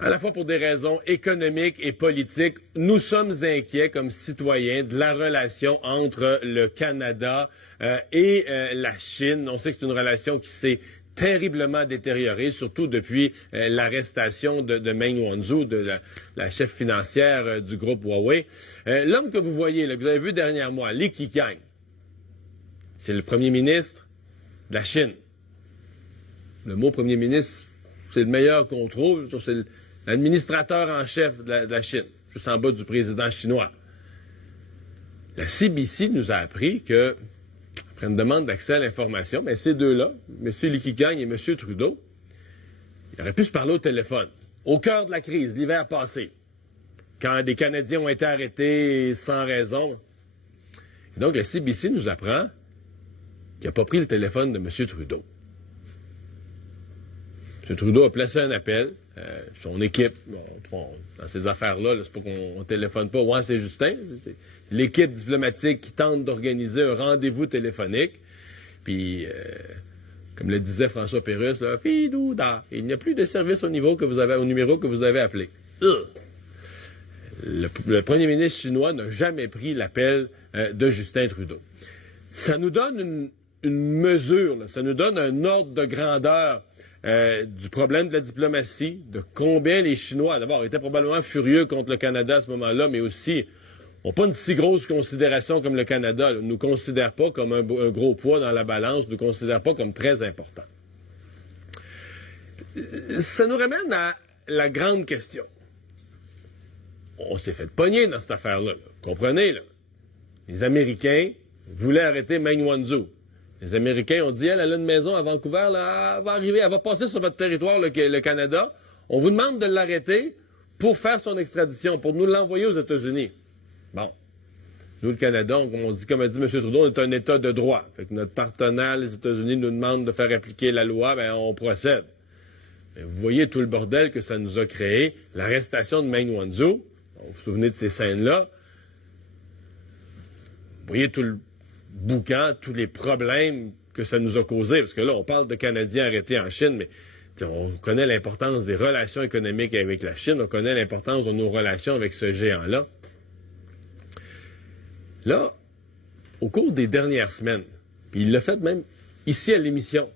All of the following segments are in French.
à la fois pour des raisons économiques et politiques, nous sommes inquiets comme citoyens de la relation entre le Canada et la Chine. On sait que c'est une relation qui s'est terriblement détériorée, surtout depuis l'arrestation de Meng Wanzhou, de la chef financière du groupe Huawei. L'homme que vous voyez, là, que vous avez vu dernièrement, Li Keqiang, c'est le premier ministre de la Chine. Le mot premier ministre, c'est le meilleur qu'on trouve. C'est l'administrateur en chef de la Chine, juste en bas du président chinois. La CBC nous a appris que, après une demande d'accès à l'information, bien, ces deux-là, M. Li Keqiang et M. Trudeau, ils auraient pu se parler au téléphone, au cœur de la crise, l'hiver passé, quand des Canadiens ont été arrêtés sans raison. Et donc, la CBC nous apprend qu'il n'a pas pris le téléphone de M. Trudeau. M. Trudeau a placé un appel. Son équipe, bon, dans ces affaires-là, c'est pas qu'on téléphone pas. Ouais, c'est Justin. C'est l'équipe diplomatique qui tente d'organiser un rendez-vous téléphonique. Puis, comme le disait François Pérusse, là, fidouda, il n'y a plus de service au numéro que vous avez appelé. Le premier ministre chinois n'a jamais pris l'appel de Justin Trudeau. Ça nous donne une mesure, là, ça nous donne un ordre de grandeur du problème de la diplomatie, de combien les Chinois, d'abord, étaient probablement furieux contre le Canada à ce moment-là, mais aussi n'ont pas une si grosse considération comme le Canada. Là, ne nous considèrent pas comme un gros poids dans la balance, ne nous considèrent pas comme très important. Ça nous ramène à la grande question. On s'est fait pogner dans cette affaire-là. Là. Comprenez, là. Les Américains voulaient arrêter Meng Wanzhou. Les Américains ont dit, elle a une maison à Vancouver, là, elle va arriver, elle va passer sur votre territoire, le Canada. On vous demande de l'arrêter pour faire son extradition, pour nous l'envoyer aux États-Unis. Bon. Nous, le Canada, comme a dit M. Trudeau, on est un État de droit. Fait que notre partenaire, les États-Unis, nous demande de faire appliquer la loi, bien, on procède. Mais vous voyez tout le bordel que ça nous a créé. L'arrestation de Meng Wanzhou, vous vous souvenez de ces scènes-là. Vous voyez tout le boucan, tous les problèmes que ça nous a causés. Parce que là, on parle de Canadiens arrêtés en Chine, mais on connaît l'importance des relations économiques avec la Chine, on connaît l'importance de nos relations avec ce géant-là. Là, au cours des dernières semaines, puis il l'a fait même ici à l'émission,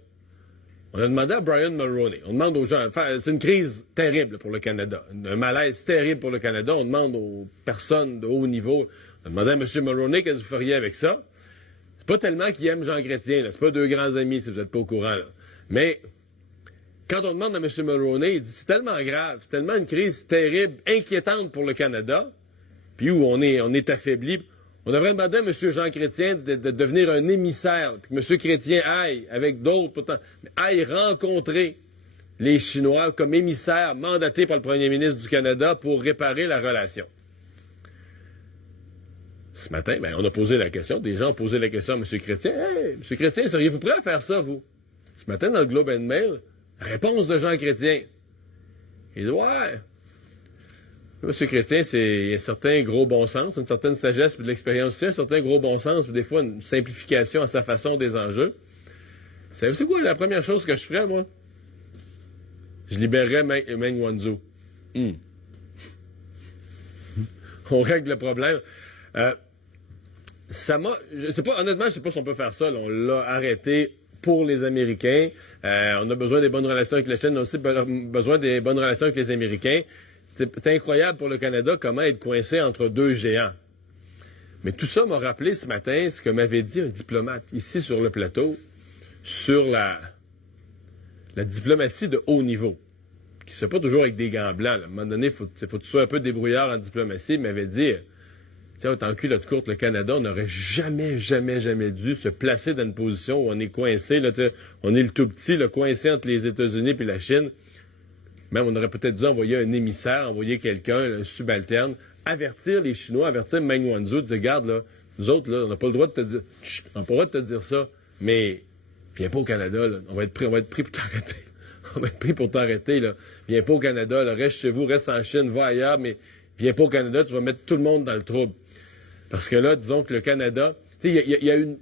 on a demandé à Brian Mulroney, on demande aux gens, c'est une crise terrible pour le Canada, un malaise terrible pour le Canada, on demande aux personnes de haut niveau, on a demandé à M. Mulroney qu'est-ce que vous feriez avec ça. C'est pas tellement qu'il aime Jean Chrétien, là. C'est pas deux grands amis, si vous n'êtes pas au courant, là. Mais quand on demande à M. Mulroney, il dit c'est tellement grave, c'est tellement une crise terrible, inquiétante pour le Canada, puis où on est affaibli. On devrait demander à M. Jean Chrétien de devenir un émissaire, puis que M. Chrétien aille, avec d'autres, pourtant, aille rencontrer les Chinois comme émissaire mandaté par le premier ministre du Canada pour réparer la relation. Ce matin, ben, on a posé la question, des gens ont posé la question à M. Chrétien. « Hey, M. Chrétien, seriez-vous prêt à faire ça, vous? » Ce matin, dans le Globe and Mail, réponse de Jean Chrétien. Il dit « Ouais. » M. Chrétien, il y a un certain gros bon sens, une certaine sagesse puis de l'expérience aussi, un certain gros bon sens, puis des fois une simplification à sa façon des enjeux. C'est quoi la première chose que je ferais, moi? Je libérerais Meng Wanzhou. On règle le problème. Honnêtement, je sais pas si on peut faire ça. Là. On l'a arrêté pour les Américains. On a besoin des bonnes relations avec la Chine. On a aussi besoin des bonnes relations avec les Américains. C'est incroyable pour le Canada comment être coincé entre deux géants. Mais tout ça m'a rappelé ce matin ce que m'avait dit un diplomate ici sur le plateau sur la diplomatie de haut niveau, qui se fait pas toujours avec des gants blancs. Là. À un moment donné, il faut que tu sois un peu débrouillard en diplomatie. Il m'avait dit... En culotte courte, le Canada, on n'aurait jamais dû se placer dans une position où on est coincé. Là, on est le tout petit, là, coincé entre les États-Unis et la Chine. Même, on aurait peut-être dû envoyer un émissaire, envoyer quelqu'un, un subalterne, avertir les Chinois, avertir Meng Wanzhou, dire, regarde, là, nous autres, là, on n'a pas le droit de te dire, on n'a pas le droit de te dire ça, mais viens pas au Canada, là, on va être pris pour t'arrêter. On va être pris pour t'arrêter, là. Viens pas au Canada, là, reste chez vous, reste en Chine, va ailleurs, mais viens pas au Canada, tu vas mettre tout le monde dans le trouble. Parce que là, disons que le Canada, il y a une...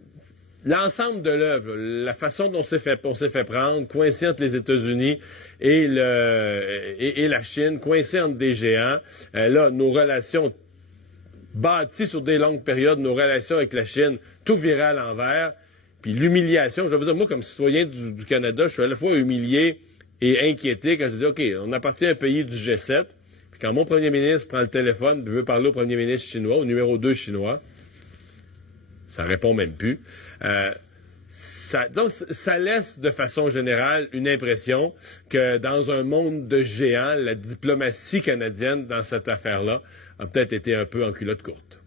l'ensemble de l'œuvre, la façon dont on s'est fait prendre, coincé entre les États-Unis et la Chine, coincé entre des géants. Là, nos relations bâties sur des longues périodes, nos relations avec la Chine, tout virait à l'envers. Puis l'humiliation, je veux dire, moi, comme citoyen du Canada, je suis à la fois humilié et inquiété quand je dis, OK, on appartient à un pays du G7. Puis quand mon premier ministre prend le téléphone et veut parler au premier ministre chinois, au numéro 2 chinois, ça répond même plus. Donc, ça laisse de façon générale une impression que dans un monde de géants, la diplomatie canadienne dans cette affaire-là a peut-être été un peu en culotte courte.